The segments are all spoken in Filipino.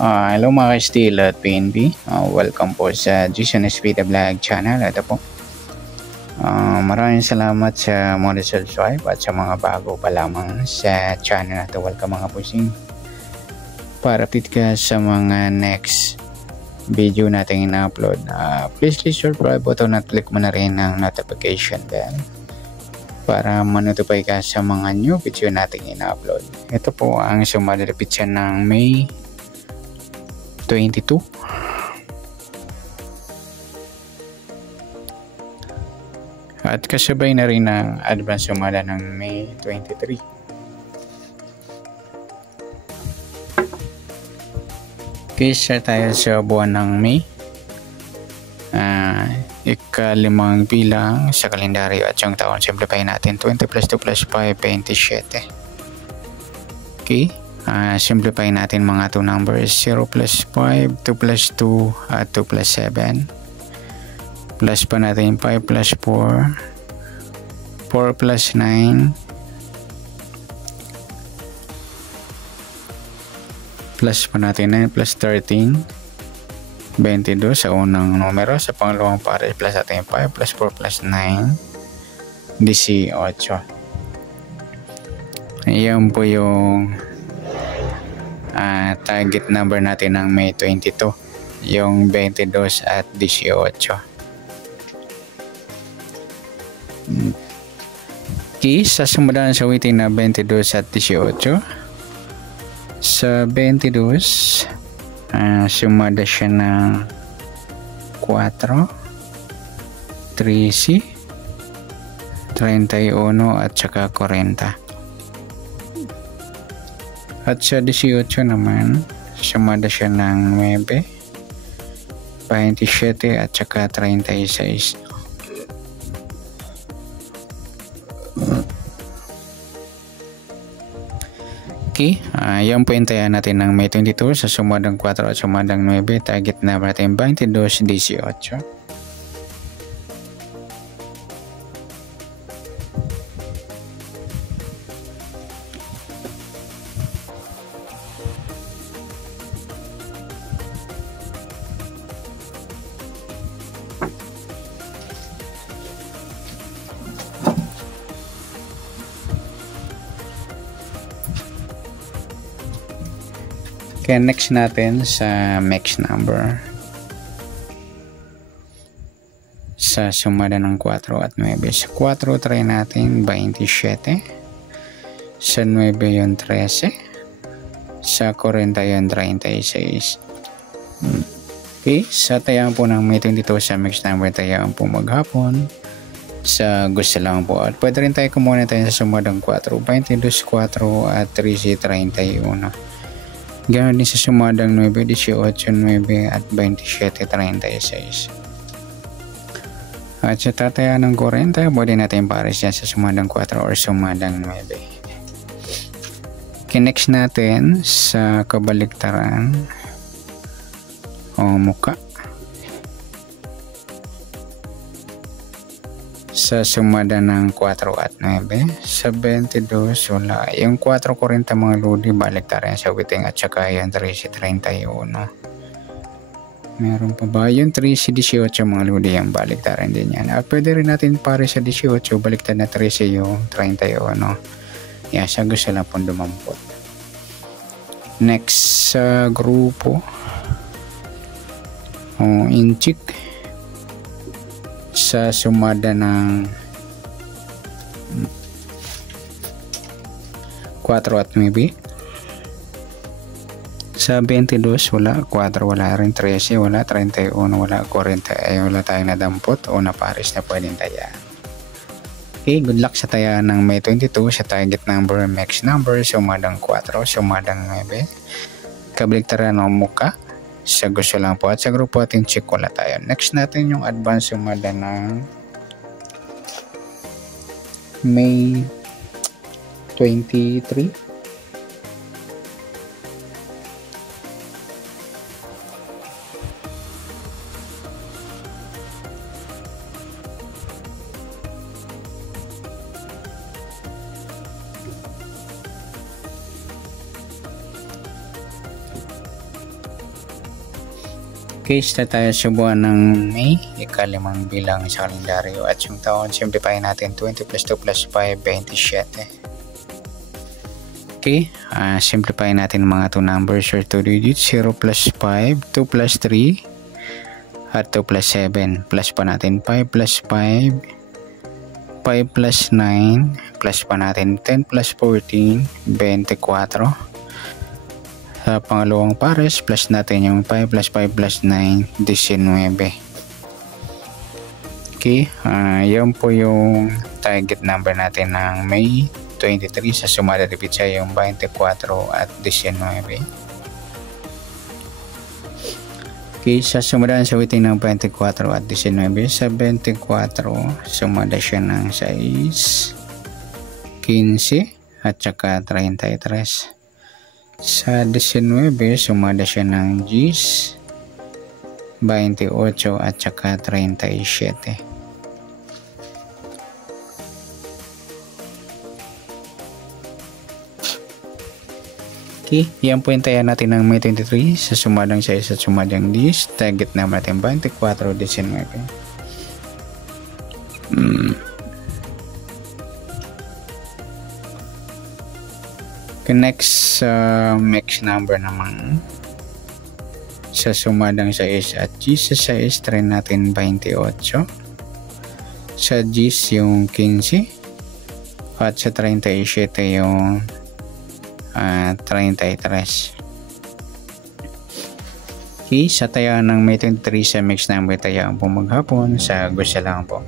Hello mga ka-Steel at PNP. Welcome po sa Jason Espita Vlog channel. Ito po. Maraming salamat sa mga subscribe at sa mga bago pa lamang sa channel na ito. Welcome mga pusing. Para update ka sa mga next video natin ina-upload. Please click subscribe button at click mo na rin ang notification bell para ma-notify ka sa mga new video natin ina-upload. Ito po ang sumalapit siya ng May 22. At kasabay na rin ang advance sumada ng May 23. Okay, start tayo sa buwan ng May. Ika-5 bilang sa kalendaryo at yung taon. Simplify natin. 20 plus 2 plus 5, 27. Okay. Simplify natin mga 2 numbers. 0 plus 5, 2 plus 2, at 2 plus 7. Plus pa natin 5 plus 4, 4 plus 9, plus pa natin 9 plus 13, 22 sa unang numero. Sa pangalawang pares plus natin 5 plus 4 plus 9, 18. Ayan po yung target number natin ng May 22, yung 22 at 18. Okay, sa sumundan sa waiting na 22 at 18, sa 22 sumada siya ng 4, 13, 31 at saka 40. At sa 18 naman, sumada siya ng 9, 27 at saka 36. Okay, yan po yung taya natin ng May 22 sa sumadang 4 at sumadang 9. Target na natin 22, 18. Okay, next natin sa mix number. Sa sumada ng 4 at 9. Sa 4 try natin 27. Sa 9 yung 13. Sa 40 yung 36. Okay, sa tayaan po ng May 22 sa mix number, tayaan po maghapon. Sa gusto lang po. At pwede rin tayo kumuha tayo sa sumadang 4. 22, 4 at 13, 31. Ganoon din sa sumadang 9, 18, 9 at 27, 36. At sa tataya ng 40, pwede natin pares yan sa sumadang 4 or sumadang 9. Next natin sa kabaliktaran o muka. Sa sumada ng 4 at 9, sa 22 wala. Yung 4.40 mga lodi baliktaran sa witing at saka yung 13.31. Meron pa ba yung 13.18 mga lodi yung baliktaran din yan. At pwede rin natin pare sa 18 baliktad na 13 yung 31. Yan, sa gusto lang pong dumampot. Next sa grupo inchik. Sa sumada ng 4 at 9. Sa 22 wala, 4 wala rin, 13 wala, 31 wala, 40 ay wala tayong nadampot o na pares na pwedeng taya. Okay, good luck sa taya ng May 22 sa target number, max number, sumadang 4, sumadang 9. Kabaliktaran o muka. Sa gusto lang po at sa grupo ating check wala tayo. Next natin yung advance sumada ng May 23. Okay, start tayo subuan ng May, ikalimang bilang sa kalendaryo at yung taon, simplify natin 20 plus 2 plus 5, 27. Okay, simplify natin mga 2 numbers or 2 digits, 0 plus 5, 2 plus 3, at 2 plus 7. Plus pa natin 5 plus 5, 5 plus 9, plus pa natin 10 plus 14, 24. Sa pangalawang pares, plus natin yung 5 plus 5 plus 9, 19. Okay, yun po yung target number natin ng May 23 sa sumada de pizza, yung 24 at 19. Okay, sa sumadaan sa witing ng 24 at 19, sa 24, sumada siya ng 6, 15, at saka 33. Sa 19, sumada siya ng 10, 28 at saka 37. Okay, yan po yung taya natin ng May 23 sa sumadang 6 at sumadang 10. Target naman natin 24, 19. Next number naman sa sumadang 6 at 10, sa 6 try natin 28, sa 10 yung 15, at sa 37 yung 33. Okay, sa taya ng May 23 sa mix number tayaan po maghapon sa gusto lang po.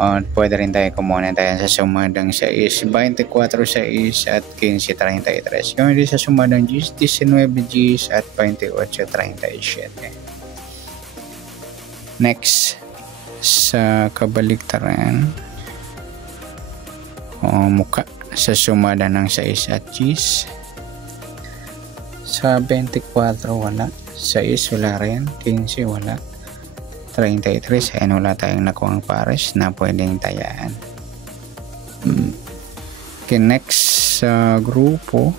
At pwede rin tayo kumuha tayo sa sumadang 6, 24 6 at 15, 33. Yung hindi sa sumadang 10, 19 10 at 28, 37. Next, sa kabaliktaran, muka sa sumada ng 6 at 10. Sa 24 wala, 6 wala rin, 15 wala, 33, ayan wala tayong nakuhang pares na pwedeng tayaan. Okay, next sa grupo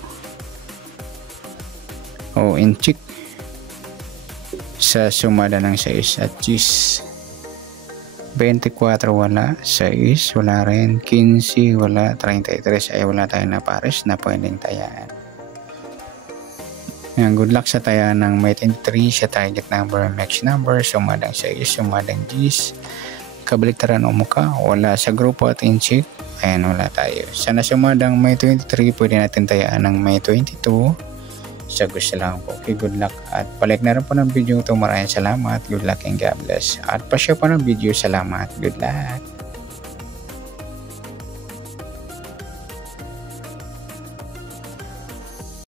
o inchik sa sumada ng 6 at 10. 24 wala, 6 wala rin, 15 wala, 33 ay wala tayong na pares na pwedeng tayaan. Yan, good luck sa taya ng May 23 sa target number, max number, sumadang 6, sumadang 10, kabaliktaran o muka, wala sa grupo at inchik, ayan wala tayo. Sana sumadang May 23, pwede natin tayaan ng May 22, sa gusto lang po. Okay, good luck at palike na rin po ng video ito. Maraming salamat, good luck and God bless. At pa-share po ng video, salamat, good luck.